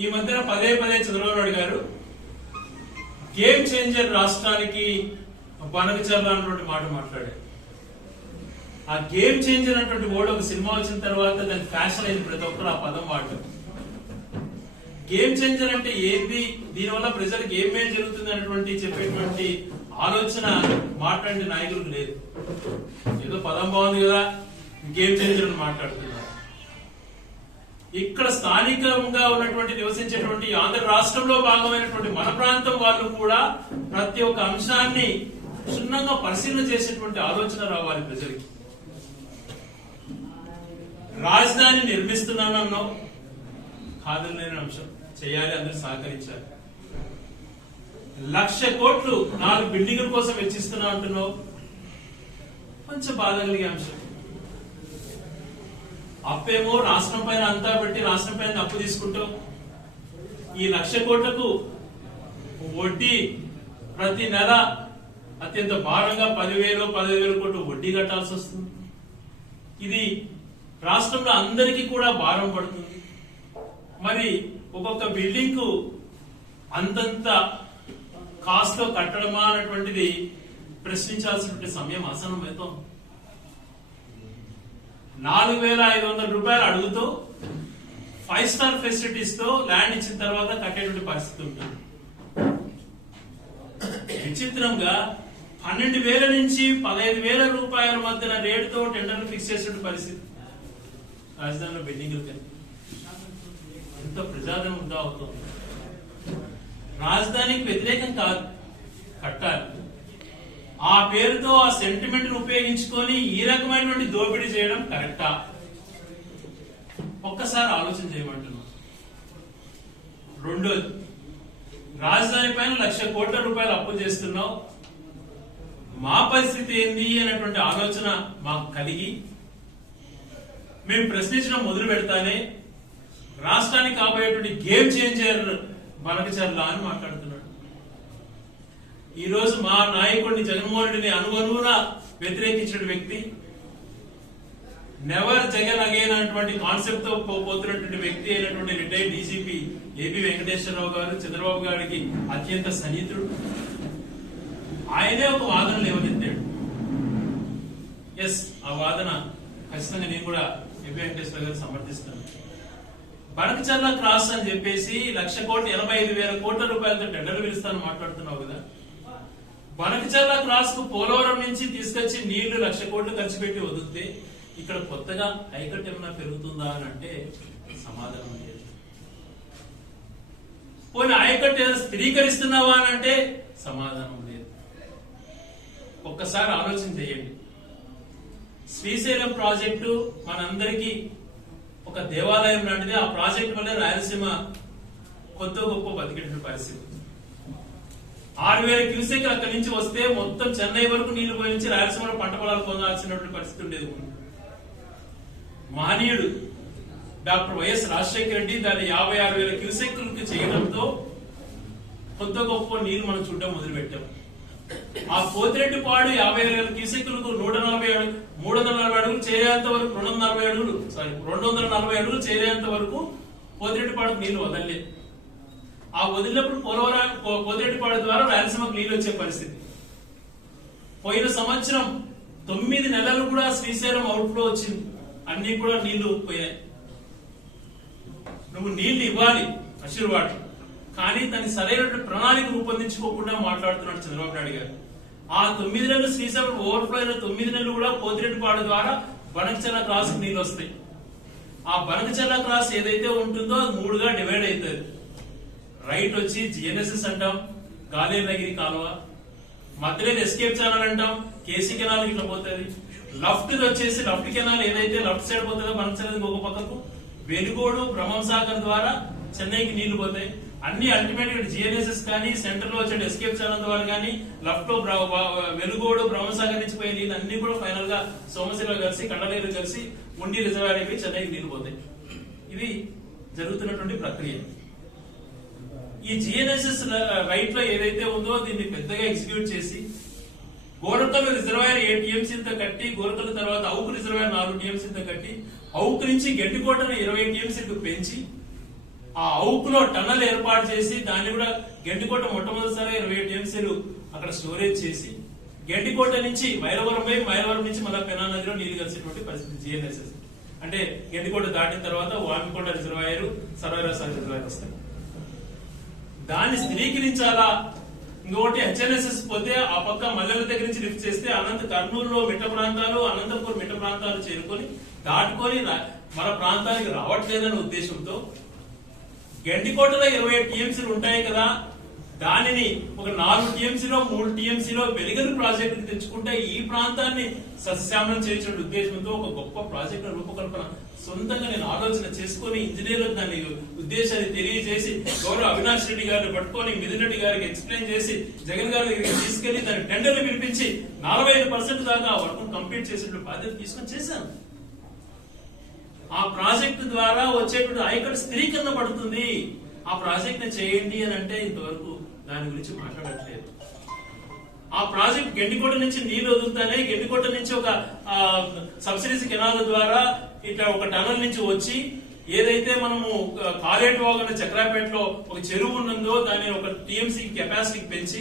ఈ మధ్యన పదే పదే చంద్రబాబు నాయుడు గారు గేమ్ చేంజర్ రాష్ట్రానికి బనకచర్ల అన్నటువంటి మాట మాట్లాడారు. ఆ గేమ్ చేంజర్ అన్నటువంటి వర్డ్ ఒక సినిమా వచ్చిన తర్వాత దాని ఫ్యాషన్ అయింది ప్రతి ఒక్కరు ఆ పదం వాడటం గేమ్ చేంజర్ అంటే ఏంది? దీనివల్ల ప్రజలకు ఏం జరుగుతుంది అనేటువంటి చెప్పేటువంటి ఆలోచన మాట్లాడే నాయకులు లేదు. ఏదో పదం బాగుంది కదా గేమ్ చేంజర్ అని మాట్లాడుతుంది. ఇక్కడ స్థానికంగా ఉన్నటువంటి నివసించేటువంటి ఆంధ్ర రాష్ట్రంలో భాగమైనటువంటి మన ప్రాంతం వాళ్ళు కూడా ప్రతి ఒక్క అంశాన్ని క్షుణ్ణంగా పరిశీలన చేసేటువంటి ఆలోచన రావాలి ప్రజలకి. రాజధాని నిర్మిస్తున్నానన్నావు. కాదనలేని అంశం. చేయాలి అందరూ సహకరించాలి. లక్ష కోట్లు నాలుగు బిల్డింగుల కోసం వెచ్చిస్తున్నా అంటున్నావు. కొంచెం బాధ కలిగే అంశం. అప్పేమో రాష్ట్రం పైన అంతా పెట్టి రాష్ట్రం పైన అప్పు తీసుకుంటాం. ఈ లక్ష కోట్లకు వడ్డీ ప్రతి నెల అత్యంత భారంగా పదివేలు పదివేల కోట్లు వడ్డీ కట్టాల్సి వస్తుంది. ఇది రాష్ట్రంలో అందరికీ కూడా భారం పడుతుంది. మరి ఒక్కొక్క బిల్డింగ్కు అంతంత కాస్ట్తో కట్టడమా అనేటువంటిది ప్రశ్నించాల్సినటువంటి సమయం ఆసనమవుతోంది నాలుగు వేల ఐదు వందల రూపాయలు అడుగుతూ ఫైవ్ స్టార్ ఫెసిలిటీస్తో ల్యాండ్ ఇచ్చిన తర్వాత కట్టేటువంటి పరిస్థితి ఉంటుంది విచిత్రంగా పన్నెండు వేల నుంచి పదహైదు వేల రూపాయల మధ్యన రేటుతో టెండర్లు ఫిక్స్ చేసిన పరిస్థితి. రాజధానిలో బిల్డింగులు కట్టి ఎంత ప్రజాదరణ ఉందా అవుతుంది. రాజధానికి వ్యతిరేకం కాదు. కట్టాలి. ఆ పేరుతో ఆ సెంటిమెంట్ ఉపయోగించుకొని ఈ రకమైనటువంటి దోపిడీ చేయడం కరెక్టా? ఒక్కసారి ఆలోచన చేయమంటున్నా. రెండోది రాజధాని పైన లక్ష కోట్ల రూపాయలు అప్పు చేస్తున్నావు. మా పరిస్థితి ఏంది అనేటువంటి ఆలోచన మాకు కలిగి మేము ప్రశ్నించడం మొదలు పెడతానే రాష్ట్రానికి కాబోయేటువంటి గేమ్ చేంజర్ బనకచర్ల అని మాట్లాడుతున్నాం. ఈ రోజు మా నాయకుడిని జగన్మోహన్ రెడ్డిని అనువనువున వ్యతిరేకించిన వ్యక్తి నెవర్ జగన్ అగైన్ అనేటువంటి కాన్సెప్ట్తో పోతున్నటువంటి వ్యక్తి అయినటువంటి రిటైర్డ్ డీజీపీ ఏపీ వెంకటేశ్వరరావు గారు చంద్రబాబు గారికి అత్యంత సన్నిహితుడు. ఆయనే ఒక వాదన లేవనెత్తాడు ఎస్ ఆ వాదన ఖచ్చితంగా నేను కూడా ఏపీ వెంకటేశ్వర గారు సమర్థిస్తాను. బనకచర్ల క్రాస్ అని చెప్పేసి లక్ష కోట్ల ఎనభై ఐదు వేల కోట్ల రూపాయలతో టెండర్లు పిలుస్తాను మాట్లాడుతున్నావు కదా. బనకచర్ల క్రాస్కు పోలవరం నుంచి తీసుకొచ్చి నీళ్ళు లక్ష కోట్లు ఖర్చు పెట్టి వదిలితే ఇక్కడ కొత్తగా హైకట్ ఏమైనా పెరుగుతుందా అని అంటే సమాధానం లేదు. పోనీ ఆయకట్టు ఏదైనా స్థిరీకరిస్తున్నావా అని అంటే సమాధానం లేదు. ఒక్కసారి ఆలోచన చేయండి. శ్రీశైలం ప్రాజెక్టు మనందరికీ ఒక దేవాలయం లాంటిది. ఆ ప్రాజెక్ట్ వల్ల రాయలసీమ కొత్త గొప్ప బతికిన పరిస్థితి. ఆరు వేల క్యూసెక్ అక్కడి నుంచి వస్తే మొత్తం చెన్నై వరకు నీళ్ళు పోయించి రాయలసీమలో పంట పొలాలు పొందాల్సినటువంటి పరిస్థితి ఉండేది. మహనీయుడు డాక్టర్ వైఎస్ రాజశేఖర రెడ్డి దాన్ని యాభై ఆరు వేల క్యూసెక్లకు చేయడంతో కొత్త గొప్ప నీళ్ళు మనం చూడడం మొదలుపెట్టాం. ఆ పోతిరెడ్డి పాడు యాభై వేల క్యూసెక్లకు నూట నలభై మూడు వందల నలభై అడుగులు చేరేంత వరకు రెండు వందల నలభై అడుగులు సారీ రెండు వందల నలభై అడుగులు చేరేంత వరకు పోతిరెడ్డి పాడుకు నీళ్ళు వదలలేదు. ఆ వదిలినప్పుడు పోలవరం పో- ద్వారా రాయలసీమకు నీళ్ళు వచ్చే పరిస్థితి. పోయిన సంవత్సరం తొమ్మిది నెలలు కూడా శ్రీశైలం అవుట్ఫ్లో వచ్చింది. అన్ని కూడా నీళ్ళు పోయాయి. నువ్వు నీళ్ళు ఇవ్వాలి ఆశీర్వాదం. కానీ దాని సరైనటువంటి ప్రణాళిక రూపొందించుకోకుండా మాట్లాడుతున్నాడు చంద్రబాబు నాయుడు గారు. ఆ తొమ్మిది నెలలు శ్రీశైలం ఓవర్ఫ్లో అయిన తొమ్మిది నెలలు కూడా కోతిరెడ్డిపాడు ద్వారా బనకచర్ల క్రాస్ నీళ్ళు వస్తాయి. ఆ బనకచర్ల క్రాస్ ఏదైతే ఉంటుందో అది మూడుగా డివైడ్ అవుతుంది. రైట్ వచ్చి జిఎన్ఎస్ఎస్ అంటాం గాలేనగిరి కాలువ. మధ్యలో ఎస్కేప్ ఛానల్ అంటాం కేసీ కెనాల్ ఇట్లా పోతుంది. లెఫ్ట్ వచ్చేసి లెఫ్ట్ కెనాల్ ఏదైతే లెఫ్ట్ సైడ్ పోతుందో మన మనసైడ్ ఒక పక్కకు. వెలుగోడు బ్రహ్మం సాగర్ ద్వారా చెన్నైకి నీళ్ళు పోతాయి. అన్ని అల్టిమేట్గా జిఎన్ఎస్ఎస్ కానీ సెంటర్లో వచ్చే ఎస్కేప్ ఛానల్ ద్వారా కానీ లెఫ్ట్లో వెలుగోడు బ్రహ్మసాగర్ నుంచి పోయే నీళ్ళు అన్ని కూడా ఫైనల్గా సోమశిలో కలిసి కండలేరు కలిసి ఉండి రిజర్వాయర్ అయిపోయి చెన్నైకి నీళ్ళు పోతాయి. ఇది జరుగుతున్నటువంటి ప్రక్రియ. ఈ జిఎన్ఎస్ఎస్ రైట్లో ఏదైతే ఉందో దీన్ని పెద్దగా ఎగ్జిక్యూట్ చేసి గోరకల్ రిజర్వాయర్ ఏ టీఎంసీతో కట్టి గోరకల్ తర్వాత అవుకు రిజర్వాయర్ నాలుగు టీఎంసీలతో కట్టి అవుకు నుంచి గడ్డికోటను ఇరవై టీఎంసీలకు పెంచి ఆ అవుకులో టన్నల్ ఏర్పాటు చేసి దాన్ని కూడా గడ్డికోట మొట్టమొదటిసారి ఇరవై టీఎంసీలు అక్కడ స్టోరేజ్ చేసి గడ్డికోట నుంచి మైలవరం పోయి మైలవరం నుంచి మళ్ళీ పెనా నదిలో నీళ్ళు కలిసినటువంటి పరిస్థితి జిఎన్ఎస్ఎస్ అంటే గడ్డికోట దాటిన తర్వాత వామికోట రిజర్వాయర్ సర్వైరాసాల రిజర్వాయర్ వస్తాయి. దాన్ని స్థిరీకరించాలా? ఇంకొకటి హెచ్ఎన్ఎస్ఎస్ పోతే ఆ పక్క మల్లెల దగ్గర నుంచి లిఫ్ట్ చేస్తే అనంత కర్నూలులో మిట్ట ప్రాంతాలు అనంతపూర్ మిట్ట ప్రాంతాలు చేరుకొని దాటుకొని మన ప్రాంతానికి రావట్లేదనే ఉద్దేశంతో గండికోటలో ఇరవై టీఎంసీలు ఉంటాయి కదా దానిని ఒక నాలుగు టీఎంసీలో మూడు టీఎంసీలో వెలుగని ప్రాజెక్టు తెచ్చుకుంటే ఈ ప్రాంతాన్ని సస్యశ్యామలం చేసిన ఉద్దేశంతో ఒక గొప్ప ప్రాజెక్టు రూపకల్పన సొంతంగా నేను ఆలోచన చేసుకొని ఇంజనీర్లకు దాని ఉద్దేశాన్ని తెలియజేసి గౌరవ అవినాష్ రెడ్డి గారిని పట్టుకొని మిథున్ రెడ్డి గారికి ఎక్స్ప్లెయిన్ చేసి జగన్ గారి దగ్గరికి తీసుకెళ్ళి దాని టెండర్లు పిలిపించి నలభై ఐదు పర్సెంట్ దాకా ఆ వర్క్ కంప్లీట్ చేసేటువంటి బాధ్యత తీసుకొని చేశాను. ఆ ప్రాజెక్టు ద్వారా వచ్చేటువంటి ఆయకట్టు స్థిరీకరణ పడుతుంది. ఆ ప్రాజెక్ట్ని చేయండి అని అంటే ఇంతవరకు దాని గురించి మాట్లాడట్లేదు. ఆ ప్రాజెక్ట్ గెండికోట నుంచి నీళ్ళు వదులుతానే గెండికోట నుంచి ఒక సబ్సిడీస్ కెనాల ద్వారా ఇట్లా ఒక టనల్ నుంచి వచ్చి ఏదైతే మనము ఆ, కాలేటి చక్రాపేటలో ఒక చెరువు ఉన్నదో దాన్ని ఒక టీఎంసీ కెపాసిటీ పెంచి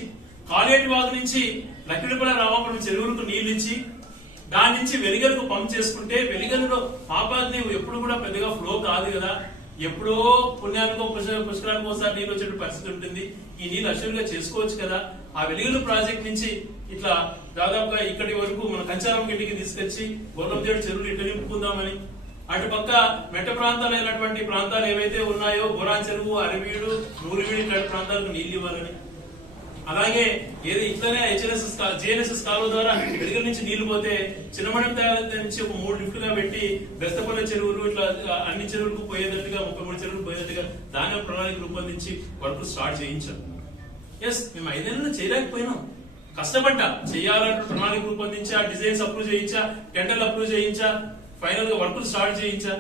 కాలేటి వాగు నుంచి లక్కిడిపల్ల రామపురం చెరువులకు నీళ్ళు ఇచ్చి దాని నుంచి వెలిగలకు పంప్ చేసుకుంటే వెలిగలలో పాపాగ్ని ఎప్పుడు కూడా పెద్దగా ఫ్లో కాదు కదా. ఎప్పుడో పుణ్యానికో పుష్క- ఒకసారి నీళ్ళు వచ్చే పరిస్థితి ఉంటుంది. ఈ నీళ్ళు అసలుగా చేసుకోవచ్చు కదా. ఆ వెలుగులు ప్రాజెక్ట్ నుంచి ఇట్లా దాదాపుగా ఇక్కడి వరకు మన కంచారం ఇంటికి తీసుకొచ్చి గొల్లందేడు చెరువులు ఇట్లా నింపుకుందామని అటు పక్క మెట్ట ప్రాంతాలైనటువంటి ప్రాంతాలు ఏవైతే ఉన్నాయో బొరాన్ చెరువు అరవీడు నూరువీడు ఇట్లాంటి ప్రాంతాలకు నీళ్ళు ఇవ్వాలని. అలాగే ఏది ఇట్లనే హెచ్ఎన్ఎస్ఎస్ జిఎన్ఎస్ఎస్ కాలువ ద్వారా వెలుగుల నుంచి నీళ్ళు పోతే చిన్నమడం నుంచి ఒక మూడు లిఫ్టుగా పెట్టి బెస్తపల్లి చెరువులు ఇట్లా అన్ని చెరువులకు పోయేటట్టుగా ముప్పై మూడు చెరువులు పోయేటట్టుగా దాని ప్రణాళిక రూపొందించి వర్క్ స్టార్ట్ చేయించాం. ఎస్ మేము ఐదేళ్ళు చేయలేకపోయినాం. కష్టపడ్డా. చేయాలంటే ప్రణాళిక రూపొందించా డిజైన్స్ అప్రూవ్ చేయించా టెండర్లు అప్రూవ్ చేయించా. ఫైనల్గా వర్కులు స్టార్ట్ చేయించా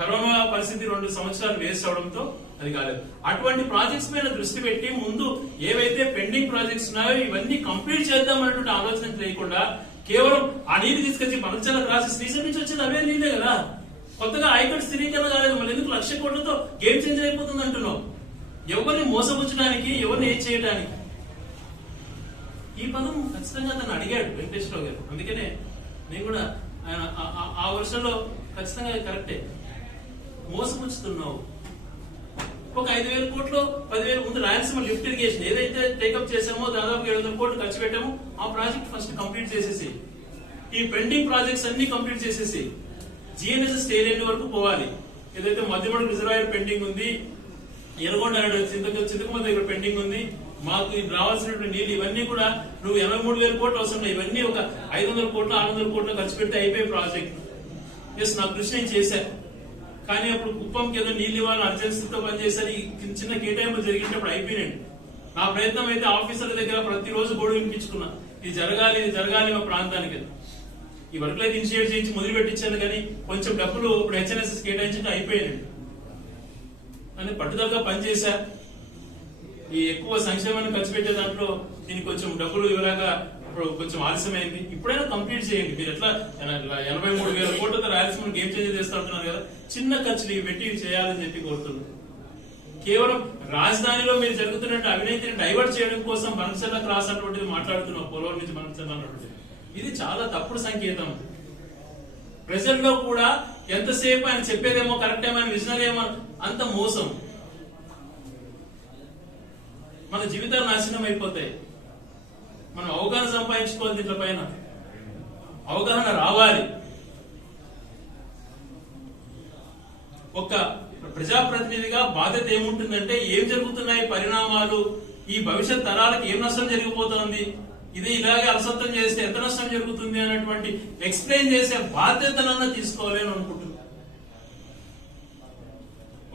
కరోనా పరిస్థితి రెండు సంవత్సరాలు వేస్ట్ అవడంతో అది కాలేదు. అటువంటి ప్రాజెక్ట్స్ మీద దృష్టి పెట్టి ముందు ఏవైతే పెండింగ్ ప్రాజెక్ట్స్ ఉన్నాయో ఇవన్నీ కంప్లీట్ చేద్దాం అనేటువంటి ఆలోచన లేకుండా కేవలం ఆ నీరు తీసుకొచ్చి మనచలకు రాసి శ్రీశైలం నుంచి వచ్చేది అవే నీళ్ళే కదా. కొత్తగా ఐకట్ స్థిరీకరణ కాలేదు. మళ్ళీ ఎందుకు లక్ష కోట్లతో గేమ్ చేంజ్ అయిపోతుంది అంటున్నావు? ఎవరిని మోసపుచ్చడానికి ఎవరిని ఏం చేయడానికి? ఈ పదం ఖచ్చితంగా తను అడిగాడు వెంకటేశ్వరరావు గారు. అందుకనే నేను కూడా ఆయన ఆ- వర్షంలో ఖచ్చితంగా కరెక్టే. మోసపుచ్చుతున్నావు ఒక ఐదు వేల కోట్లు పదివేల ముందు రాయలసీమ లిఫ్ట్ ఇరిగేషన్ ఏదైతే టేకప్ చేసామో దాదాపు ఏడు వందల కోట్లు ఖర్చు పెట్టామో ఆ ప్రాజెక్ట్ ఫస్ట్ కంప్లీట్ చేసేసి ఈ పెండింగ్ ప్రాజెక్ట్స్ అన్ని కంప్లీట్ చేసేసి జిఎన్ఎస్ స్టేడియం వరకు పోవాలి. ఏదైతే మధ్యమడు రిజర్వాయర్ పెండింగ్ ఉంది ఎనగొండ చింతక చింతకమ్మ దగ్గర పెండింగ్ ఉంది మాకు ఇది రావాల్సినటువంటి నీళ్ళు ఇవన్నీ కూడా నువ్వు ఎనభై మూడు వేల కోట్లు అవసరం ఇవన్నీ ఒక ఐదు వందల కోట్లు ఆరు వందల కోట్లు ఖర్చు పెడితే అయిపోయే ప్రాజెక్ట్. ఎస్ నా కృషి నేను చేశాను కానీ అప్పుడు కుప్పంకి ఏదో నీళ్ళు ఇవ్వాలని అర్జెన్సీతో పనిచేశారు ఈ చిన్న కేటాయింపు జరిగినప్పుడు అయిపోయినాడు నా ప్రయత్నం అయితే ఆఫీసర్ల దగ్గర ప్రతిరోజు గోడు వినిపించుకున్నా. ఇది జరగాలి ఇది జరగాలి మా ప్రాంతానికి ఈ వర్క్ అయితే ఇనిషియేట్ చేయించి మొదలు పెట్టించాను కానీ కొంచెం డబ్బులు ఇప్పుడు హెచ్ఎన్ఎస్ఎస్ కేటాయించడం అయిపోయానండి అని పట్టుదలగా పనిచేశా. ఈ ఎక్కువ సంక్షేమాన్ని ఖర్చు పెట్టే దాంట్లో దీనికి కొంచెం డబ్బులు ఇవ్వలేక ఇప్పుడు కొంచెం ఆలస్యమైంది. ఇప్పుడైనా కంప్లీట్ చేయండి. మీరు ఎట్లా ఎనభై మూడు వేల కోట్లతో రాయలసీమ గేమ్ చేంజ్ చేస్తా ఉంటున్నారు కదా. చిన్న ఖర్చులు ఇవి పెట్టి ఇవి చేయాలని చెప్పి కోరుతున్నాను కేవలం రాజధానిలో మీరు జరుగుతున్నట్టు అవినీతిని డైవర్ట్ చేయడం కోసం మనసెల్ల క్రాస్ అటువంటిది మాట్లాడుతున్నాం. పోలవరం నుంచి మనసెల్ల అన్నటువంటిది ఇది చాలా తప్పుడు సంకేతం. ప్రజల్లో కూడా ఎంతసేపు ఆయన చెప్పేదేమో కరెక్ట్ ఏమో ఆయన విజనరీ ఏమో అంత మోసం. మన జీవితాలు నాశనం అయిపోతాయి. మనం అవగాహన సంపాదించుకోవాలి దీంట్లో పైన. అవగాహన రావాలి. ఒక ప్రజాప్రతినిధిగా బాధ్యత ఏముంటుందంటే ఏం జరుగుతున్నాయి పరిణామాలు ఈ భవిష్యత్ తరాలకు ఏం నష్టం జరిగిపోతోంది ఇది ఇలాగే అలసత్వం చేస్తే ఎంత నష్టం జరుగుతుంది అనేటువంటి ఎక్స్ప్లెయిన్ చేసే బాధ్యతనన్నా తీసుకోవాలి అని అనుకుంటున్నాను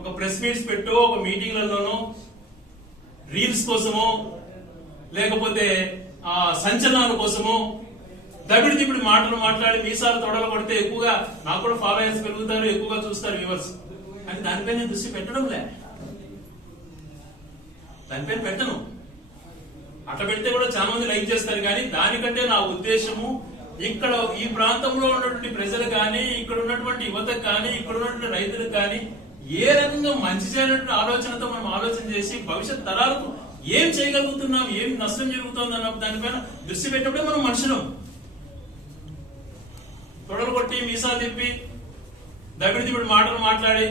ఒక ప్రెస్ మీట్స్ పెట్టో ఒక మీటింగ్లలోనో రీల్స్ కోసమో లేకపోతే ఆ సంచలనాల కోసమో దబిడి దిబిడి మాటలు మాట్లాడి మీసాలు తొడలు కొడితే ఎక్కువగా నాకు కూడా ఫాలోయర్స్ పెరుగుతారు ఎక్కువగా చూస్తారు వ్యూవర్స్ అని దానిపై నేను దృష్టి పెట్టడం లే. దానిపైన పెట్టను. అట్లా పెడితే కూడా చాలా మంది లైక్ చేస్తారు కానీ దానికంటే నా ఉద్దేశము ఇక్కడ ఈ ప్రాంతంలో ఉన్నటువంటి ప్రజలు కానీ ఇక్కడ ఉన్నటువంటి యువతకు కానీ ఇక్కడ ఉన్నటువంటి రైతులకు కానీ ఏ రకంగా మంచి చేయాలనే ఆలోచనతో మనం ఆలోచన చేసి భవిష్యత్ తరాలకు ఏం చేయగలుగుతున్నాం ఏం నష్టం జరుగుతుంది అన్న దానిపైన దృష్టి పెట్టినప్పుడే మనం మనుషులం. తొడలు కొట్టి మీసాలు తిప్పి దబిడి దిబిడి మాటలు మాట్లాడి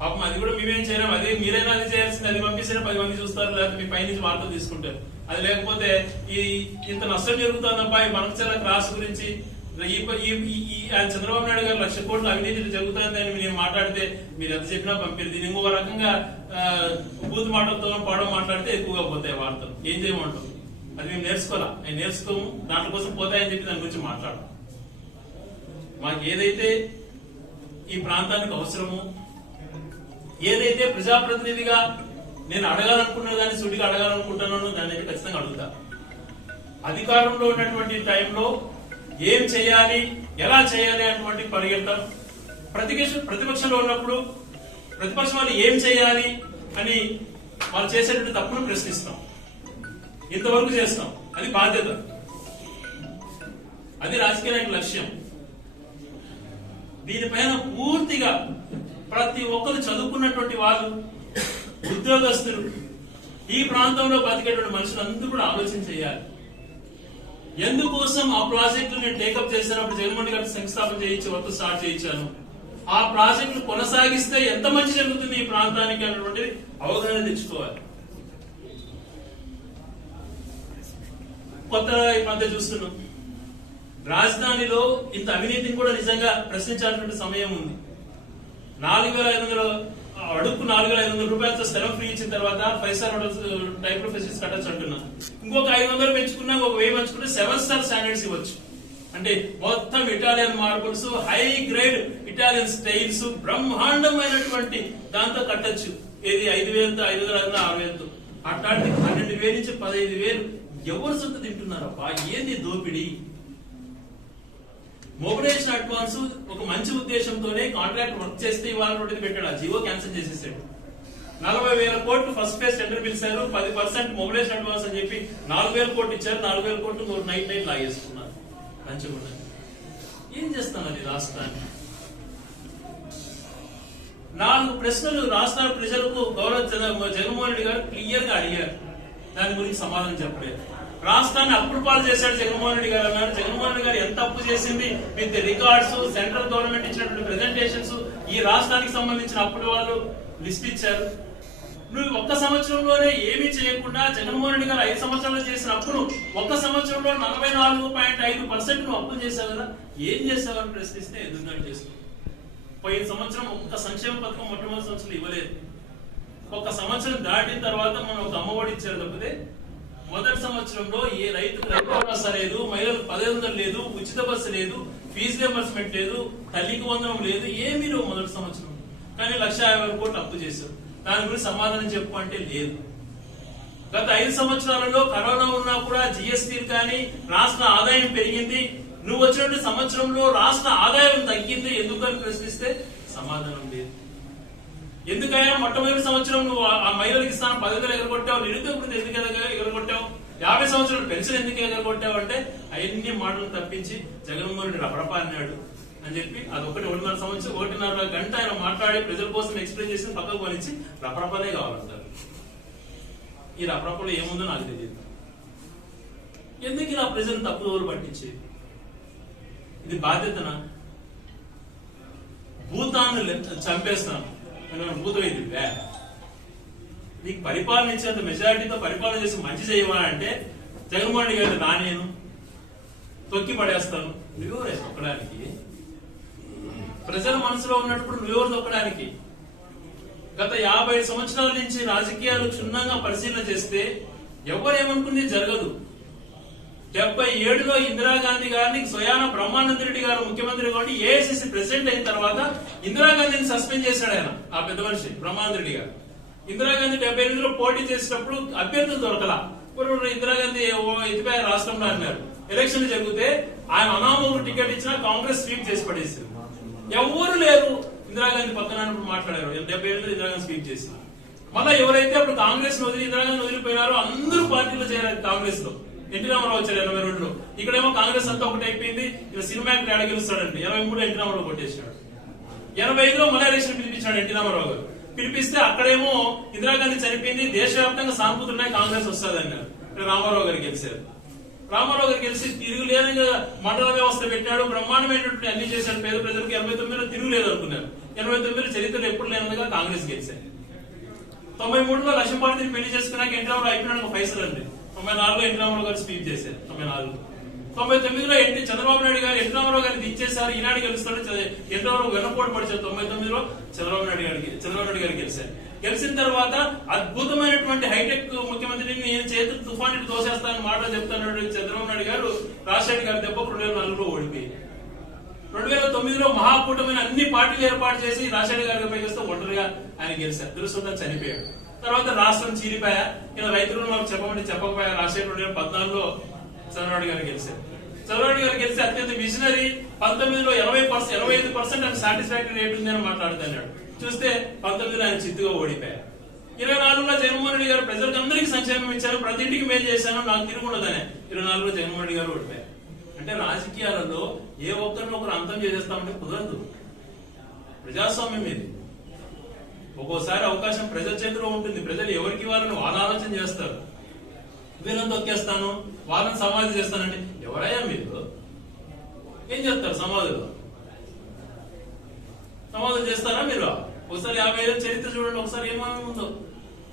పాపం అది కూడా మేమేం చేయలేం అది మీరైనా అది చేయాల్సింది అది పంపిస్తే పది మంది చూస్తారు లేకపోతే మీ పైనుంచి వార్తలు తీసుకుంటారు. అది లేకపోతే ఈ ఇంత నష్టం జరుగుతుందబ్బా ఈ మనకు చాలా క్రాస్ గురించి చంద్రబాబు నాయుడు గారు లక్ష కోట్లు అవినీతి జరుగుతుందని నేను మాట్లాడితే మీరు ఎంత చెప్పినా పంపారు. దీన్ని ఇంకో రకంగా ఆ, బూత్ మాటలతో పాడో మాట్లాడితే ఎక్కువగా పోతాయి వార్తలు. ఏం చేయమంటాం అది మేము నేర్చుకోవాలా? నేను నేర్చుకోము దాంట్లో కోసం పోతాయని చెప్పి దాని గురించి మాట్లాడము మాకు ఏదైతే ఈ ప్రాంతానికి అవసరమో ఏదైతే ప్రజాప్రతినిధిగా నేను అడగాలనుకున్న దాన్ని సుడిగా అడగాలనుకుంటున్నాను దాన్ని అయితే ఖచ్చితంగా అడుగుతా. అధికారంలో ఉన్నటువంటి టైంలో ఏం చేయాలి ఎలా చేయాలి అటువంటి పరిగెత్తాం ప్రతిపక్ష ప్రతిపక్షంలో ఉన్నప్పుడు ప్రతిపక్షం వాళ్ళు ఏం చేయాలి అని వాళ్ళు చేసేటువంటి తప్పును ప్రశ్నిస్తాం. ఇంతవరకు చేస్తాం. అది బాధ్యత. అది రాజకీయ నాయకుల లక్ష్యం. దీనిపైన పూర్తిగా ప్రతి ఒక్కరు చదువుకున్నటువంటి వాళ్ళు ఉద్యోగస్తులు ఈ ప్రాంతంలో బతికేటువంటి మనుషులందరూ కూడా ఆలోచన చేయాలి. ఎందుకోసం ఆ ప్రాజెక్టులు నేను టేకప్ చేసినప్పుడు జగన్మోహన్ గారి శంకుస్థాపన చేయించి వర్క్ స్టార్ట్ చేయించాను. ఆ ప్రాజెక్టులు కొనసాగిస్తే ఎంత మంచి జరుగుతుంది ఈ ప్రాంతానికి అన్నటువంటిది అవగాహన తెచ్చుకోవాలి. కొత్త ఈ మధ్య చూస్తున్నాం. రాజధానిలో ఇంత అవినీతిని కూడా నిజంగా ప్రశ్నించాల్సినటువంటి సమయం ఉంది. నాలుగు వేల ఐదు వందల అడుగు నాలుగు వేల ఐదు వందల రూపాయలతో స్థలం ఫ్రీ ఇచ్చిన తర్వాత ఫైవ్ స్టార్ హోటల్స్ టైప్లో ఫెసిలిటీస్ కట్టచ్చు అంటున్నా. ఇంకొక ఐదు వందలు పెంచుకున్నా ఒక వెయ్యి పెంచుకుంటే సెవెన్ స్టార్ స్టాండర్డ్స్ ఇవ్వచ్చు. అంటే మొత్తం Italian marbles high grade Italian styles బ్రహ్మాండమైనటువంటి దాంతో కట్టొచ్చు. ఏది ఐదు వేలతో ఐదు వందల ఐదు వందల ఆరు వేలతో. అట్లాంటి పన్నెండు వేలు నుంచి పదహైదు వేలు ఎవరు సొంత తింటున్నారబ్బా? ఏంది దోపిడీ? మొబిలైజేషన్ అడ్వాన్స్ ఒక మంచి ఉద్దేశంతోనే కాంట్రాక్ట్ వర్క్ చేస్తే ఇవాళ రోడ్డు పెట్టాడు. ఆ జియో క్యాన్సిల్ చేసేసాడు. నలభై వేల కోట్లు ఫస్ట్ ఫేజ్ టెండర్ పిలిచారు. పది పర్సెంట్ మొబిలైజేషన్ అడ్వాన్స్ అని చెప్పి నాలుగు వేల కోట్లు ఇచ్చారు. నాలుగు వేల కోట్లు నైట్ నైట్ లాగేసుకున్నారు మంచిగా ఏం చేస్తానండి రాష్ట్రాన్ని? నాలుగు ప్రశ్నలు రాష్ట్ర ప్రజలకు గౌరవ జన- జగన్మోహన్ రెడ్డి గారు క్లియర్గా అడిగారు. దాని గురించి సమాధానం చెప్పలేదు. రాష్ట్రాన్ని అప్పులు పాలు చేశాడు జగన్మోహన్ రెడ్డి గారు అన్నారు జగన్మోహన్ రెడ్డి గారు ఎంత అప్పు చేసింది? విత్ రికార్డ్స్ సెంట్రల్ గవర్నమెంట్ ఇచ్చినటువంటి ప్రెజెంటేషన్స్ ఈ రాష్ట్రానికి సంబంధించిన అప్పుడు వాళ్ళు లిస్ట్ ఇచ్చారు. నువ్వు ఒక్క సంవత్సరంలోనే ఏమీ చేయకుండా జగన్మోహన్ రెడ్డి గారు ఐదు సంవత్సరాలు చేసిన అప్పును ఒక్క సంవత్సరంలో నలభై నాలుగు పాయింట్ ఐదు పర్సెంట్ నువ్వు అప్పులు చేశావు కదా? ఏం చేసావని ప్రశ్నిస్తే ఎదురుదాడి చేస్తావు పోయిన సంవత్సరం ఒక్క సంక్షేమ పథకం మొట్టమొదటి సంవత్సరం ఇవ్వలేదు. ఒక సంవత్సరం దాటిన తర్వాత మనం ఒక అమ్మఒడి ఇచ్చారు తప్పితే మొదటి సంవత్సరంలో ఏ రైతుకు రైతు భరోసా లేదు మహిళలకు పదిహేను వందలు లేదు ఉచిత బస్సు లేదు ఫీజు రియంబర్స్మెంట్ లేదు తల్లికి వందనం లేదు ఏమీ లేవు మొదటి సంవత్సరం కానీ లక్ష యాభై వేల కోట్లు అప్పు చేశారు. దాని గురించి సమాధానం చెప్పు అంటే లేదు. గత ఐదు సంవత్సరాలలో కరోనా ఉన్నా కూడా జిఎస్టీ కానీ రాష్ట్ర ఆదాయం పెరిగింది. నువ్వు వచ్చినటువంటి సంవత్సరంలో రాష్ట్ర ఆదాయం తగ్గింది. ఎందుకని ప్రశ్నిస్తే సమాధానం లేదు. ఎందుకైనా మొట్టమొదటి సంవత్సరం నువ్వు ఆ- మహిళలకు ఇస్తాను పదవులు ఎగరగొట్టావు నిరుద్యోగులు ఎందుకు ఎగరగొట్టావు? యాభై సంవత్సరాలు పెన్షన్ ఎందుకు ఎగరగొట్టావు అంటే అవన్నీ మాటలు తప్పించి జగన్మోహన్ రెడ్డి రపరపా అన్నాడు అని చెప్పి అది ఒకటి ఒకటిన్నర సంవత్సరం ఒకటిన్నర గంట ఆయన మాట్లాడి ప్రజల కోసం ఎక్స్ప్లెయిన్ చేసి పక్కకు కొనిచ్చి రపరపనే కావాలంటారు. ఈ రపరపలో ఏముందో నాకు తెలియదు. ఎందుకు ఇలా ప్రజలు దోరు పట్టించేది? ఇది బాధ్యతనా? భూతాన్ని చంపేస్తాను. నేను భూతం నీకు పరిపాలన ఇచ్చేంత మెజారిటీతో పరిపాలన చేసి మంచి చేయవా అంటే జగన్మోహన్ రెడ్డి గారు రానేను తొక్కి పడేస్తాను నువ్వెవరే తొక్కడానికి ప్రజల మనసులో ఉన్నప్పుడు నువ్వెవరు తొక్కడానికి గత యాభై సంవత్సరాల నుంచి రాజకీయాలు క్షుణ్ణంగా పరిశీలన చేస్తే ఎవరేమనుకుంది జరగదు. డెబ్బై ఏడులో ఇందిరాగాంధీ గారిని స్వయాన బ్రహ్మానంద రెడ్డి గారు ముఖ్యమంత్రి కాబట్టి ఏఐసిసి ప్రెసిడెంట్ అయిన తర్వాత ఇందిరాగాంధీని సస్పెండ్ చేశాడు ఆయన ఆ పెద్ద మనిషి బ్రహ్మానంద రెడ్డి గారు. ఇందిరాగాంధీ డెబ్బై ఎనిమిదిలో పోటీ చేసినప్పుడు అభ్యర్థులు దొరకలా. ఇందిరాగాంధీ ఓ రాష్ట్రంలో అన్నారు. ఎలక్షన్లు జరిగితే ఆయన అనామకు టికెట్ ఇచ్చినా కాంగ్రెస్ స్వీప్ చేసి పడేసింది. ఎవరు లేరు. ఇందిరాగాంధీ పక్కన మాట్లాడారు. డెబ్బై ఏళ్ళు ఇందిరాగాంధీ స్వీప్ చేసి మళ్ళీ ఎవరైతే అప్పుడు కాంగ్రెస్ వదిలి ఇందిరాగాంధీ వదిలిపోయినారో అందరూ పార్టీలో చేరారు కాంగ్రెస్లో ఎన్టీ రామారావు వచ్చారు ఎనభై రెండులో. ఇక్కడేమో కాంగ్రెస్ అంతా ఒకటి అయిపోయింది. ఇక్కడ సినిమా యాక్టర్ ఎడ గెలుస్తాడండి? ఇరవై మూడు ఎన్టీ రామారావు కొట్టేశాడు. ఎనభై ఐదులో మొలారేషన్ పిలిపించాడు ఎన్టీ రామారావు గారు. పిలిపిస్తే అక్కడేమో ఇందిరాగాంధీ చనిపోయింది. దేశవ్యాప్తంగా సానుభూతి కాంగ్రెస్ వస్తుంది అన్నారు రామారావు గారు గెలిచారు. రామారావు గారు గెలిచి తిరుగులేని మండల వ్యవస్థ పెట్టాడు. బ్రహ్మాండమైనటువంటి అన్ని చేశాడు పేద ప్రజలకు. ఎనభై తొమ్మిదిలో తిరుగులేదు అనుకున్నారు ఎనభై తొమ్మిదిలో చరిత్రలో ఎప్పుడు లేనగా కాంగ్రెస్ గెలిచారు. తొంభై మూడులో లక్ష్మీపార్తిని పెళ్ళి చేసుకున్నాక ఎన్టీ రామారావు అయిపోయినాడు ఫైసల్ అండి. తొంభై నాలుగులో ఎన్టీ రామారావు గారు స్పీచ్ చేశారు తొంభై నాలుగు తొంభై తొమ్మిదిలో ఎన్టీ చంద్రబాబు నాయుడు గారు ఎన్టీ రామారావు గారిని దించేశారు ఈనాడు గెలుస్తాడు ఎన్టీ రామారావు వెనపోటు పడిచారు. తొంభై తొమ్మిదిలో చంద్రబాబు నాయుడు గారికి చంద్రబాబు నాయుడు గారు గెలిచారు. గెలిచిన తర్వాత అద్భుతమైనటువంటి హైటెక్ ముఖ్యమంత్రిని నేను చేతులు తుఫాన్ ఇటు తోసేస్తానని మాట చెప్తాను చంద్రబాబు నాయుడు గారు రాజశేఖర్ గారి దెబ్బకు రెండు వేల నాలుగులో ఓడిపోయింది రెండు వేల తొమ్మిదిలో మహాకూటమిని అన్ని పార్టీలు ఏర్పాటు చేసి రాజశేఖర్ గారి పై చేస్తే ఒంటరిగా ఆయన గెలిచారు. దురుసుందని చనిపోయాడు. తర్వాత రాష్ట్రం చీలిపోయా. ఇలా రైతులు మనం చెప్పమంటే చెప్పకపోయా. రాజశేఖర రెండు వేల పద్నాలుగులో చంద్రబాబు గారు గెలిచారు. చంద్రబాబు గారు గెలిచి అత్యంత విజనరీ పంతొమ్మిదిలో ఎనభై పర్సెంట్ ఎనభై ఐదు పర్సెంట్ ఆయన సాటిస్ఫాక్టరీ రేట్ ఉంది అని మాట్లాడుతున్నాడు చూస్తే పంతొమ్మిదిలో ఆయన చిత్తుగా ఓడిపోయారు ఇరవై నాలుగులో జగన్మోహన్ రెడ్డి గారు ప్రజలకు అందరికీ సంక్షేమం ఇచ్చారు. ప్రతి ఇంటికి మేలు చేశాను నాకు తిరుగుండదనే ఇరవై నాలుగులో జగన్మోహన్ రెడ్డి గారు ఓడిపోయారు. అంటే రాజకీయాలలో ఏ ఒక్కరిని ఒకరు అంతం చేసేస్తామంటే కుదరదు. ప్రజాస్వామ్యం ఇది ఒక్కోసారి అవకాశం ప్రజల చేతిలో ఉంటుంది. ప్రజలు ఎవరికి వాళ్ళని వాళ్ళ ఆలోచన చేస్తారు. వీళ్ళని తొక్కేస్తాను వాళ్ళని సమాధి చేస్తానంటే ఎవరయ్యా మీరు? ఏం చేస్తారు సమాధిలో? సమాధి చేస్తారా మీరు? ఒకసారి యాభై ఏళ్ళ చరిత్ర చూడండి ఒకసారి ఏమేమి ఉందో.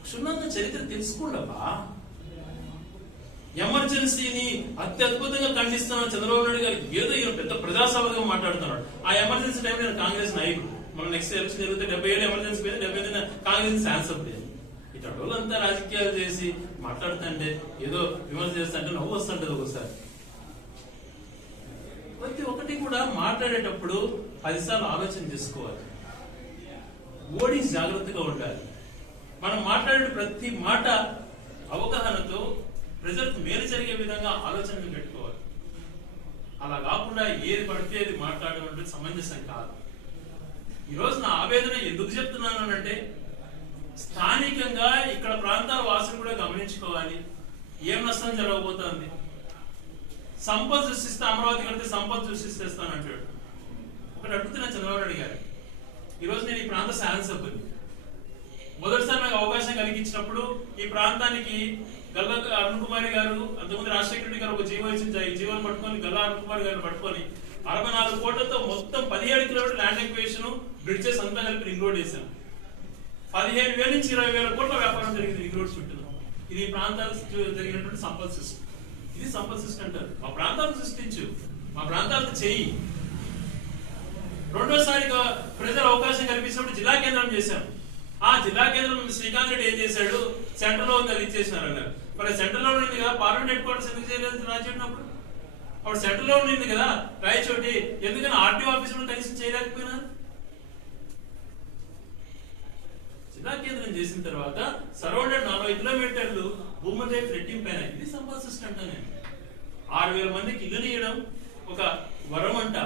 క్షుణ్ణంగా చరిత్ర తెలుసుకోండబ్బా ఎమర్జెన్సీని అత్యద్భుతంగా ఖండిస్తున్న చంద్రబాబు నాయుడు గారు ఏదో పెద్ద ప్రజాసభగా మాట్లాడుతున్నాడు. ఆ ఎమర్జెన్సీ టైంలో నేను కాంగ్రెస్ నాయకుడు. మన నెక్స్ట్ ఎలక్షన్ జరిగితే డెబ్బై ఏళ్ళు ఎమర్జెన్సీ మీద డెబ్బై ఐదు కాంగ్రెస్ ఛాన్సర్ పోయింది ఇట్లా రోజంతా రాజకీయాలు చేసి మాట్లాడుతుంటే ఏదో విమర్శ చేస్తుంటే నవ్వు వస్తుంటది ఒకసారి. ప్రతి ఒక్కటి కూడా మాట్లాడేటప్పుడు పదిసార్లు ఆలోచన చేసుకోవాలి. ఓడి జాగ్రత్తగా ఉండాలి. మనం మాట్లాడే ప్రతి మాట అవగాహనతో ప్రజలకు మేలు జరిగే విధంగా ఆలోచనలు పెట్టుకోవాలి. అలా కాకుండా ఏది పడితే అది మాట్లాడడం అంటే సమంజసం కాదు. ఈరోజు నా ఆవేదన ఎందుకు చెప్తున్నాను అంటే స్థానికంగా ఇక్కడ ప్రాంతాల వాసులు కూడా గమనించుకోవాలి. ఏం నష్టం జరగబోతోంది? సంపద సృష్టిస్తే అమరావతి కడితే సంపద సృష్టిస్తేస్తానంటాడు ఒకటి అడుగుతున్నా చంద్రబాబు నాయుడు గారు ఈరోజు నేను ఈ ప్రాంత శాసనసభ్యుని మొదటిసారి నాకు అవకాశం కలిగించినప్పుడు ఈ ప్రాంతానికి గల్లా అరుణ్ కుమార్ గారు అంతకుముందు రాజశేఖర రెడ్డి గారు ఒక జీవో ఇచ్చిన జీవోని పట్టుకొని గల్లా అరుణ్ కుమార్ గారిని పట్టుకొని అరవై నాలుగు కోట్లతో మొత్తం పదిహేడు కిలోమీటర్ ల్యాండ్ ఎక్వేషన్ బ్రిడ్జెస్ అంతా కలిపి రింగ్ రోడ్ వేసాం పదిహేను వేల నుంచి ఇరవై వేల కోట్ల వ్యాపారం జరిగింది రింగ్ రోడ్ చుట్టూ ఇది ప్రాంతాలకు జరిగినటువంటి సంపద సిస్టమ్ ఇది సంపద సిస్టమ్ అంటారు. మా ప్రాంతాలను సృష్టించు. మా ప్రాంతాలకు చెయ్యి రెండోసారిగా ప్రజలు అవకాశం కల్పించినప్పుడు జిల్లా కేంద్రం చేశాం. ఆ జిల్లా కేంద్రం శ్రీకాంత్ రెడ్డి ఏం చేశాడు? సెంటర్లో ఉంది అది ఇచ్చేసినారు అన్నారు మరి సెంటర్లో ఉంది కదా పార్లమెంట్ హెడ్ క్వార్టర్స్ ఎందుకు చేయలేదు రాజేటినప్పుడు అప్పుడు సెంటర్లో ఉండింది కదా రాయచోటి. ఎందుకని ఆర్టీ ఆఫీస్లో కనీసం చేయలేకపోయినా జిల్లా కేంద్రం చేసిన తర్వాత సరౌండెడ్ నలభై కిలోమీటర్లు భూమి రేపు రెట్టింపైన ఇది సంపద అంట నేను ఆరు వేల మందికి ఇల్లు నీయడం ఒక వరం అంట.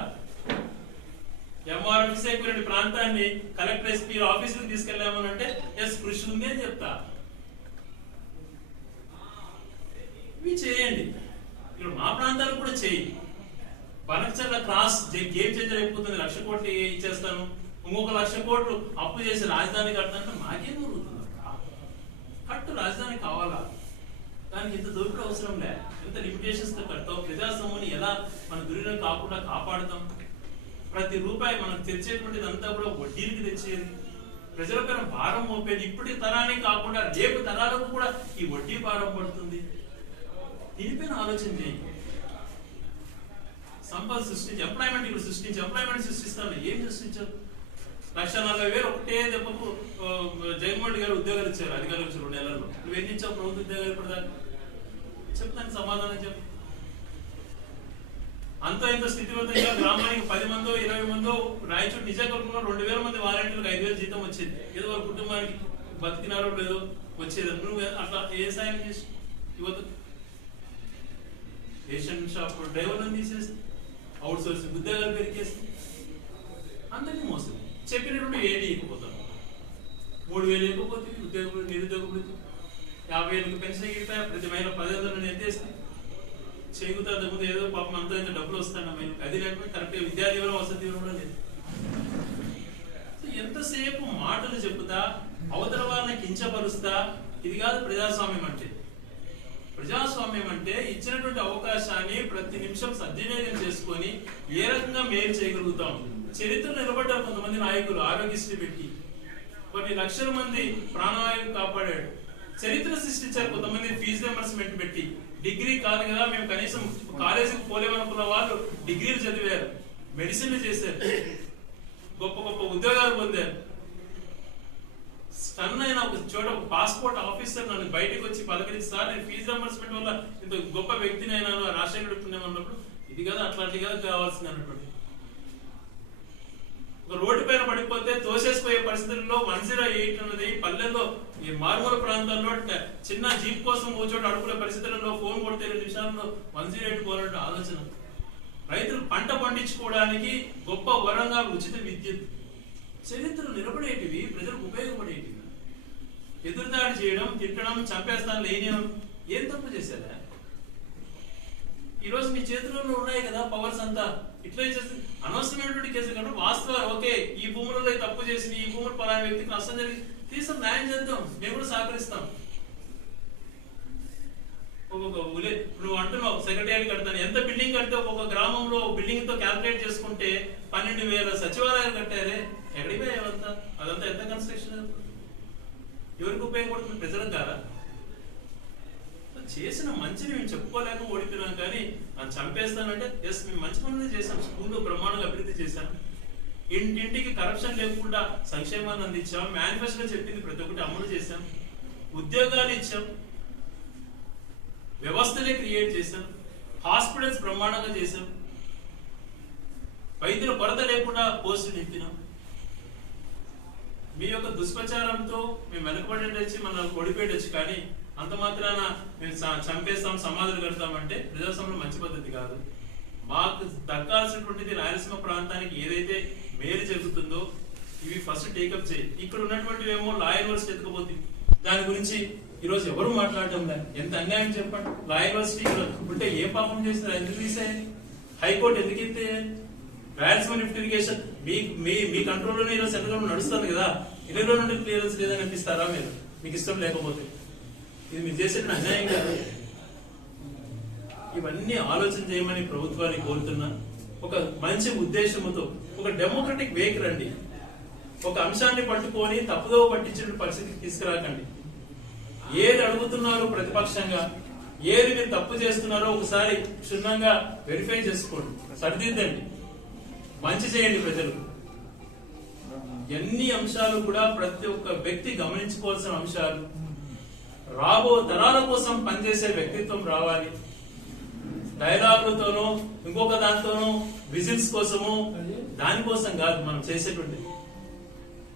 ఎంఆర్ విశాఖపట్నం ప్రాంతాన్ని కలెక్టర్ ఎస్పీ ఆఫీసులకు తీసుకెళ్ళామని అంటే ఎస్ కృషి ఉంది అని చెప్తా. ఇవి చేయండి. ఇప్పుడు మా ప్రాంతాలకు కూడా చేయి. బనక్చర్ల క్రాస్ గేమ్ చేంజర్ అయిపోతుంది. లక్ష కోట్లు ఇచ్చేస్తాను. ఇంకొక లక్ష కోట్లు అప్పు చేసి రాజధాని కడతానంటే మాకేం ఊరుతుంది కట్టు రాజధాని కావాలా? దానికి ఇంత దూరం అవసరం లే. ఎంత లిమిటేషన్స్తో కడతాం ప్రజాస్వామ్యాన్ని ఎలా మన దుర్వినియోగం కాకుండా కాపాడుతాం? ప్రతి రూపాయి మనం తెచ్చేటువంటిది అంతా కూడా వడ్డీలకి తెచ్చేది. ప్రజల పైన భారం మోపేది. ఇప్పటి తరానికి కాకుండా రేపు తరాలకు కూడా ఈ వడ్డీ భారం పడుతుంది. దీనిపైన ఆలోచన చేయండి సంపద సృష్టించి ఎంప్లాయ్మెంట్ ఇక్కడ సృష్టించి ఎంప్లాయ్మెంట్ సృష్టిస్తాను ఏం సృష్టించారు? లక్ష నలభై వేలు ఒకటే దెబ్బకు జగన్మోహన్ గారు ఉద్యోగాలు ఇచ్చారు అధికారులు ఇచ్చారు రెండు నెలల్లో. నువ్వు ఎన్ని ఇచ్చావు? ప్రభుత్వ ఉద్యోగాలు ఇప్పటిదాకా చెప్తాను సమాధానం చెప్పు. అంత ఇంత స్థితివంతంగా గ్రామానికి పది మందో ఇరవై మందో రాయచూడు నిజాకల్పంలో రెండు వేల మంది వాలంటీర్లకు ఐదు వేలు జీతం వచ్చేది. ఏదో వాళ్ళ కుటుంబానికి బతికినారో లేదో వచ్చేది. నువ్వు అట్లా ఏ సాయం చేసి? యువత రేషన్ షాప్ డ్రైవర్లను తీసేసి అవుట్ సోర్సింగ్ ఉద్యోగాలు పెరిగేసి అందరినీ మోసం. చెప్పినటువంటి ఏది ఇవ్వకపోతాను మూడు వేలు ఇవ్వకపోతే ఉద్యోగం నిరుద్యోగ యాభై ఏళ్ళకి పెన్షన్ ఎగిరిపోయా ప్రతి మహిళ పదిహేను ఎత్తేస్తే చేయుతా ముందు ఏదో పాపం అంతా ఇంత డబ్బులు వస్తాను మేము అది లేకపోతే కరెక్ట్గా విద్యా దీవెన వసతి దీవెన కూడా లేదు. ఎంతసేపు మాటలు చెబుతా అవతల వాళ్ళని కించపరుస్తా ఇది కాదు ప్రజాస్వామ్యం అంటే. ప్రజాస్వామ్యం అంటే ఇచ్చినటువంటి అవకాశాన్ని ప్రతి నిమిషం సద్వినియోగం చేసుకొని ఏ రకంగా మేలు చేయగలుగుతాం? చరిత్ర నిలబడ్డారు కొంతమంది నాయకులు ఆరోగ్యశ్రీ పెట్టి కొన్ని లక్షల మంది ప్రాణవాయువు కాపాడాడు. చరిత్ర సృష్టించారు కొంతమంది ఫీజు రియంబర్స్మెంట్ పెట్టి. డిగ్రీ కాదు కదా మేము కనీసం కాలేజీకి పోలేమనుకున్న వాళ్ళు డిగ్రీలు చదివారు మెడిసిన్లు చేశారు. గొప్ప గొప్ప ఉద్యోగాలు పొందారు. స్టన్ అయిన ఒక చోట ఒక పాస్పోర్ట్ ఆఫీసర్ నన్ను బయటకు వచ్చి పలకరించి సార్ నేను ఫీజు రియంబర్స్మెంట్ వల్ల ఇంత గొప్ప వ్యక్తిని అయినాను రాజశేఖర్ ఉన్నప్పుడు ఇది కదా అట్లాంటి కదా కావాల్సింది అన్నటువంటి ఒక రోడ్డు పైన పడిపోతే తోసేసిపోయే పరిస్థితుల్లో వన్ జీరో ఎయిట్ అన్నది పల్లెల్లో ఈ మారుమూల ప్రాంతాల్లో చిన్న జీప్ కోసం ఓ చోట అడుగునే పరిస్థితుల్లో ఫోన్ కొడితే రెండు నిమిషాల్లో వన్ జీరో ఎయిట్ పోవాలంటే ఆలోచన. రైతులు పంట పండించుకోవడానికి గొప్ప వరంగా ఉచిత విద్యుత్ చరిత్రలు నిలబడేటివి ప్రజలకు ఉపయోగపడేటివి. ఎదురుదాడి చేయడం తిట్టడం చంపేస్తాను లేని ఏం తప్పు చేశారా? ఈరోజు మీ చేతుల్లో ఉన్నాయి కదా పవర్స్ అంతా. ఇట్లా చేసి అనవసరమైనటువంటి కేసులు కాబట్టి వాస్తవాలు ఓకే ఈ భూములలో తప్పు చేసి ఈ భూములు పలానా వ్యక్తికి నష్టం జరిగి తీసుకుని న్యాయం చేద్దాం మేము కూడా సహకరిస్తాం. ఒక్కొక్క ఊలే నువ్వు అంటున్నావు సెక్రటరీ కడతాను. ఎంత బిల్డింగ్ కడితే ఒక్కొక్క గ్రామంలో బిల్డింగ్తో క్యాల్కులేట్ చేసుకుంటే పన్నెండు వేల సచివాలయాలు కట్టారే? ఎక్కడికి పోయాయి అదంతా ఎంత కన్స్ట్రక్షన్ ఎవరికి ఉపయోగపడుతుంది ప్రజలకు కాదా? చేసిన మంచిని మేము చెప్పుకోలేక ఓడిపోయినాం కానీ నన్ను చంపేస్తానంటే ఎస్ మేము మంచి పనులు చేశాం. స్కూల్లో బ్రహ్మాండంగా అభివృద్ధి చేశాం. ఇంటింటికి కరప్షన్ లేకుండా సంక్షేమాన్ని అందించాం. మేనిఫెస్టో చెప్పింది ప్రతి ఒక్కటి అమలు చేశాం. ఉద్యోగాలు ఇచ్చాం. వ్యవస్థలే క్రియేట్ చేశాం. హాస్పిటల్స్ బ్రహ్మాండంగా చేశాం. వైద్యుల కొరత లేకుండా పోస్టులు నింపినాం మీ యొక్క దుష్ప్రచారంతో మేము వెనకబడి మనం ఓడిపోయొచ్చు కానీ అంత మాత్రాన మేము చ- చంపేస్తాం సమాధులు కడతామంటే ప్రజాస్వామ్యం మంచి పద్ధతి కాదు. మాకు దక్కాల్సినటువంటిది రాయలసీమ ప్రాంతానికి ఏదైతే మేలు జరుగుతుందో ఇవి ఫస్ట్ టేకప్ చేయి. ఇక్కడ ఉన్నటువంటివి ఏమో లా యూనివర్సిటీ ఎత్తుకుపోతుంది దాని గురించి ఈరోజు ఎవరు మాట్లాడటం లేదు. ఎంత అన్యాయం చెప్పండి. లా యూనివర్సిటీ ఉంటే ఏ పాపం చేసినా ఎందుకు తీసేయాలి? హైకోర్టు ఎందుకు ఎత్తేయాలి? రాయలసీమ లిఫ్టిఫికేషన్ మీ మీ మీ కంట్రోల్లోనే ఇలా సెంట్రల్ గవర్నమెంట్ నడుస్తుంది కదా. ఇరవై రోజుల నుండి క్లియరెన్స్ లేదని అనిపిస్తారా మీరు? మీకు ఇష్టం లేకపోతే. ఇది మీరు చేసే అన్యాయం కాదు. ఇవన్నీ ఆలోచన చేయమని ప్రభుత్వాన్ని కోరుతున్నా. ఒక మంచి ఉద్దేశంతో ఒక డెమోక్రటిక్ వేకి రండి. ఒక అంశాన్ని పట్టుకొని తప్పుదో పట్టించిన పరిస్థితికి తీసుకురాకండి. ఏది అడుగుతున్నారో ప్రతిపక్షంగా ఏది మీరు తప్పు చేస్తున్నారో ఒకసారి క్షుణ్ణంగా వెరిఫై చేసుకోండి. సరిదిద్దండి. మంచి చేయండి ప్రజలు. ఎన్ని అంశాలు కూడా ప్రతి ఒక్క వ్యక్తి గమనించుకోవాల్సిన అంశాలు. రాబో తరాల కోసం పనిచేసే వ్యక్తిత్వం రావాలి. డైలాగులతోనో ఇంకొక దానితోనో విజిల్స్ కోసము దానికోసం కాదు మనం చేసేటువంటి.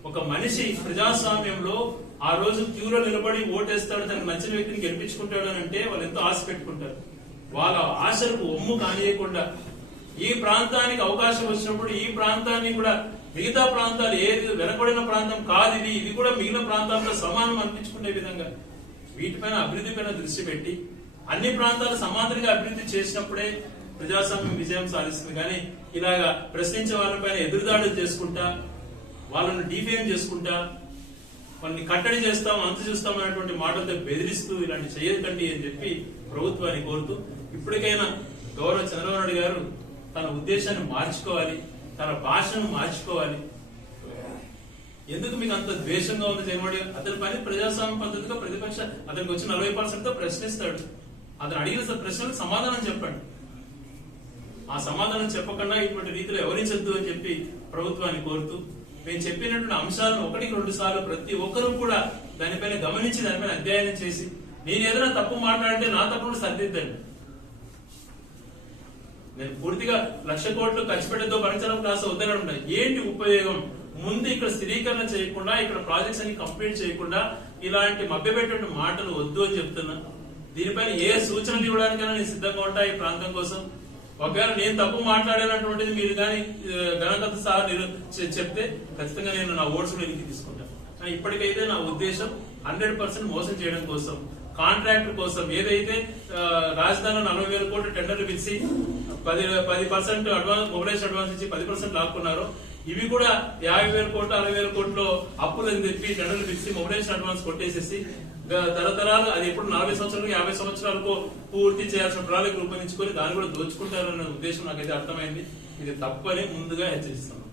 ఒక మనిషి ప్రజాస్వామ్యంలో ఆ రోజు క్యూలో నిలబడి ఓటేస్తాడు తన మంచి వ్యక్తిని గెలిపించుకుంటాడు అని అంటే వాళ్ళు ఎంతో ఆశ పెట్టుకుంటారు. వాళ్ళ ఆశలకు ఒమ్ము కానియకుండా ఈ ప్రాంతానికి అవకాశం వచ్చినప్పుడు ఈ ప్రాంతాన్ని కూడా మిగతా ప్రాంతాలు ఏది వెనకబడిన ప్రాంతం కాదు ఇది ఇది కూడా మిగిలిన ప్రాంతాలతో సమానం అనిపించుకునే విధంగా వీటిపైన అభివృద్ధి పైన దృష్టి పెట్టి అన్ని ప్రాంతాలు సమాంతరంగా అభివృద్ధి చేసినప్పుడే ప్రజాస్వామ్యం విజయం సాధిస్తుంది. కానీ ఇలాగా ప్రశ్నించే వాళ్ళపైన ఎదురుదాడులు చేసుకుంటా వాళ్ళను డిఫేమ్ చేసుకుంటా వాళ్ళని కట్టడి చేస్తాం అంత చూస్తాం అనేటువంటి మాటలతో బెదిరిస్తూ ఇలాంటి చేయకండి అని చెప్పి ప్రభుత్వాన్ని కోరుతూ ఇప్పటికైనా గౌరవ చంద్రబాబు నాయుడు గారు తన ఉద్దేశాన్ని మార్చుకోవాలి తన భాషను మార్చుకోవాలి. ఎందుకు మీకు అంత ద్వేషంగా ఉంది జగన్మోహన్ అతని పని ప్రజాస్వామ్య పద్ధతిగా ప్రతిపక్ష అతనికి వచ్చి నలభై పర్సెంట్తో ప్రశ్నిస్తాడు. అతను అడిగిన ప్రశ్నలకు సమాధానం చెప్పండి. ఆ సమాధానం చెప్పకుండా ఇటువంటి రీతిలో వివరించద్దు అని చెప్పి ప్రభుత్వాన్ని కోరుతూ మేము చెప్పినటువంటి అంశాలను ఒకటికి రెండు సార్లు ప్రతి ఒక్కరూ కూడా దానిపైన గమనించి దానిపైన అధ్యయనం చేసి నేను ఏదైనా తప్పు మాట్లాడితే నా తప్పును సరిదిద్దండి. నేను పూర్తిగా లక్ష కోట్లు ఖర్చు పెట్టేదో భరించడం కాస్త వద్దనడం ఏంటి ఉపయోగం? ముందు ఇక్కడ స్థిరీకరణ చేయకుండా ఇక్కడ ప్రాజెక్ట్స్ అన్ని కంప్లీట్ చేయకుండా ఇలాంటి మభ్యపెట్టే మాటలు వద్దు అని చెప్తున్నా. దీనిపైన ఏ సూచనలు ఇవ్వడానికైనా నేను సిద్ధంగా ఉంటా ఈ ప్రాంతం కోసం. ఒకవేళ నేను తప్పు మాట్లాడానటువంటిది మీరు కానీ గణకథ సార్ నేను చెప్తే ఖచ్చితంగా నేను నా ఓట్స్ వెనక్కి తీసుకుంటాను కానీ ఇప్పటికైతే నా ఉద్దేశం హండ్రెడ్ పర్సెంట్ మోసం చేయడం కోసం. కాంట్రాక్ట్ కోసం ఏదైతే రాజధాని రాజధానిలో నలభై వేల కోట్లు టెండర్లు పిలిచి పది పది పర్సెంట్ అడ్వాన్స్ మొబైలైజ్ అడ్వాన్స్ ఇచ్చి పది పర్సెంట్ లాక్కున్నారు ఇవి కూడా యాభై వేల కోట్లు అరవై వేల కోట్లు అప్పులని చెప్పి టెండర్లు పిలిచి మొబైలైజ్ అడ్వాన్స్ కొట్టేసేసి తరతరాలు అది ఎప్పుడు నలభై సంవత్సరాలకు యాభై సంవత్సరాలకు పూర్తి చేయాల్సిన ప్రణాళిక రూపొందించుకొని దాన్ని కూడా దోచుకుంటారన్న ఉద్దేశం నాకైతే అర్థమైంది. ఇది తప్పని ముందుగా హెచ్చరిస్తున్నాను.